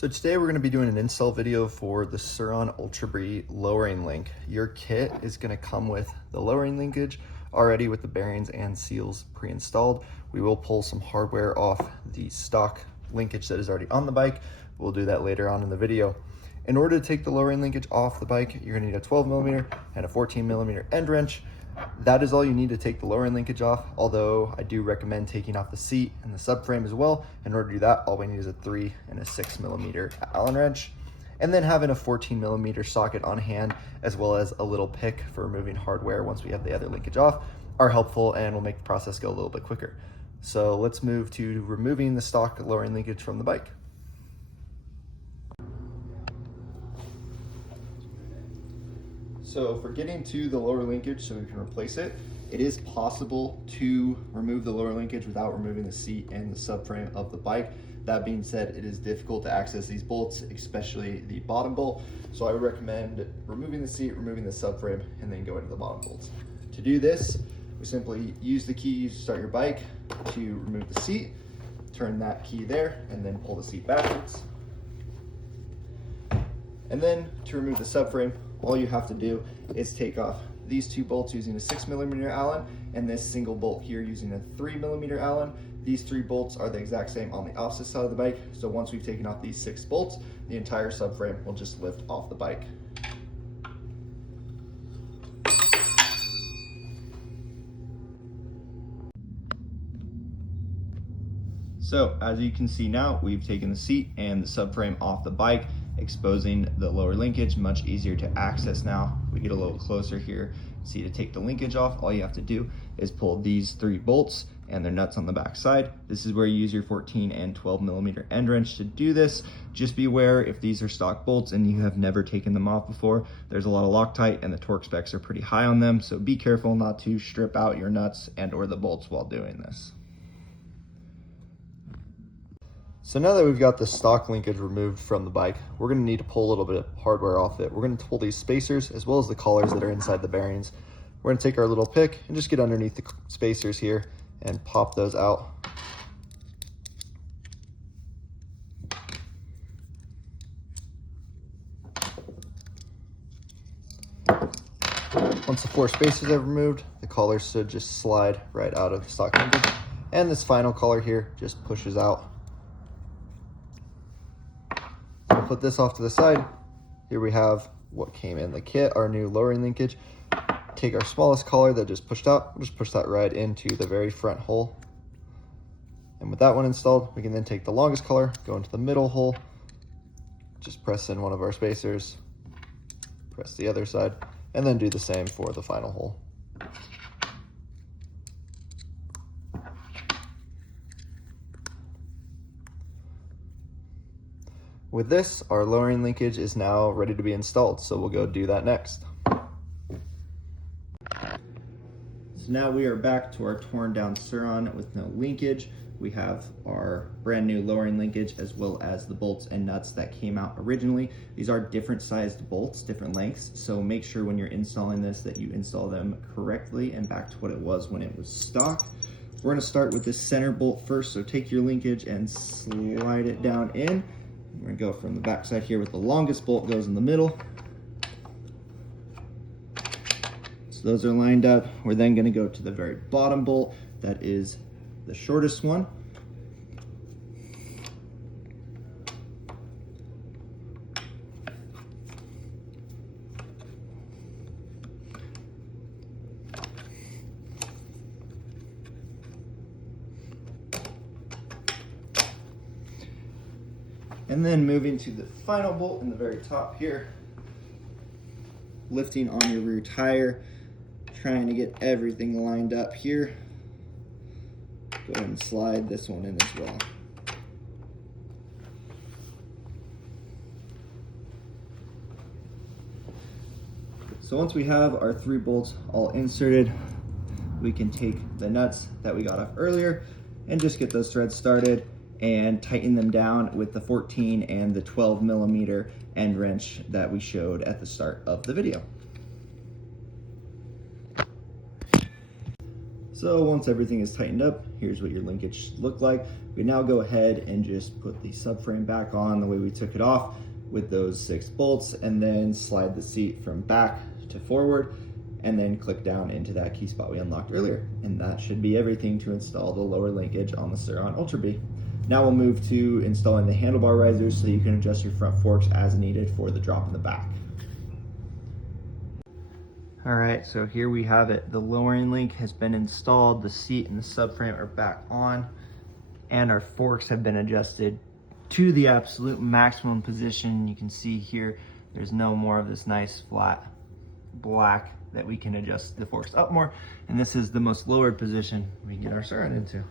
So today we're going to be doing an install video for the Surron Ultra Bee lowering link. Your kit is going to come with the lowering linkage already with the bearings and seals pre-installed. We will pull some hardware off the stock linkage that is already on the bike. We'll do that later on in the video. In order to take the lowering linkage off the bike, you're going to need a 12mm and a 14mm end wrench. That is all you need to take the lowering linkage off, although I do recommend taking off the seat and the subframe as well. In order to do that, all we need is a 3 and a 6mm Allen wrench, and then having a 14mm socket on hand, as well as a little pick for removing hardware once we have the other linkage off, are helpful and will make the process go a little bit quicker. So let's move to removing the stock lowering linkage from the bike. So for getting to the lower linkage so we can replace it, it is possible to remove the lower linkage without removing the seat and the subframe of the bike. That being said, it is difficult to access these bolts, especially the bottom bolt. So I would recommend removing the seat, removing the subframe, and then going to the bottom bolts. To do this, we simply use the key to start your bike to remove the seat, turn that key there, and then pull the seat backwards. And then to remove the subframe, all you have to do is take off these two bolts using a 6mm Allen and this single bolt here using a 3mm Allen. These three bolts are the exact same on the opposite side of the bike. So once we've taken off these 6 bolts, the entire subframe will just lift off the bike. So as you can see now, we've taken the seat and the subframe off the bike, exposing the lower linkage, much easier to access now. We get a little closer here. See, to take the linkage off, all you have to do is pull these 3 bolts and their nuts on the back side. This is where you use your 14 and 12mm end wrench to do this. Just be aware, if these are stock bolts and you have never taken them off before, there's a lot of Loctite and the torque specs are pretty high on them, so be careful not to strip out your nuts and or the bolts while doing this. So now that we've got the stock linkage removed from the bike, we're going to need to pull a little bit of hardware off it. We're going to pull these spacers as well as the collars that are inside the bearings. We're going to take our little pick and just get underneath the spacers here and pop those out. Once the 4 spacers are removed, the collars should just slide right out of the stock linkage, and this final collar here just pushes out. We'll put this off to the side. Here we have what came in the kit, our new lowering linkage. Take our smallest collar that just pushed out, we'll just push that right into the very front hole. And with that one installed, we can then take the longest collar, go into the middle hole, just press in one of our spacers, press the other side, and then do the same for the final hole. With this, our lowering linkage is now ready to be installed, so we'll go do that next. So now we are back to our torn down Surron with no linkage. We have our brand new lowering linkage as well as the bolts and nuts that came out originally. These are different sized bolts, different lengths, so make sure when you're installing this that you install them correctly and back to what it was when it was stock. We're going to start with this center bolt first, so take your linkage and slide it down in. We're going to go from the back side here with the longest bolt goes in the middle. So those are lined up. We're then going to go to the very bottom bolt. That is the shortest one. And then moving to the final bolt in the very top here, lifting on your rear tire, trying to get everything lined up here. Go ahead and slide this one in as well. So once we have our 3 bolts all inserted, we can take the nuts that we got off earlier and just get those threads started and tighten them down with the 14 and the 12mm end wrench that we showed at the start of the video. So once everything is tightened up, here's what your linkage should look like. We now go ahead and just put the subframe back on the way we took it off with those 6 bolts, and then slide the seat from back to forward, and then click down into that key spot we unlocked earlier. And that should be everything to install the lower linkage on the Surron Ultra Bee. Now we'll move to installing the handlebar risers so you can adjust your front forks as needed for the drop in the back. All right, so here we have it. The lowering link has been installed, the seat and the subframe are back on, and our forks have been adjusted to the absolute maximum position. You can see here, there's no more of this nice flat black that we can adjust the forks up more, and this is the most lowered position we can get our Surron into.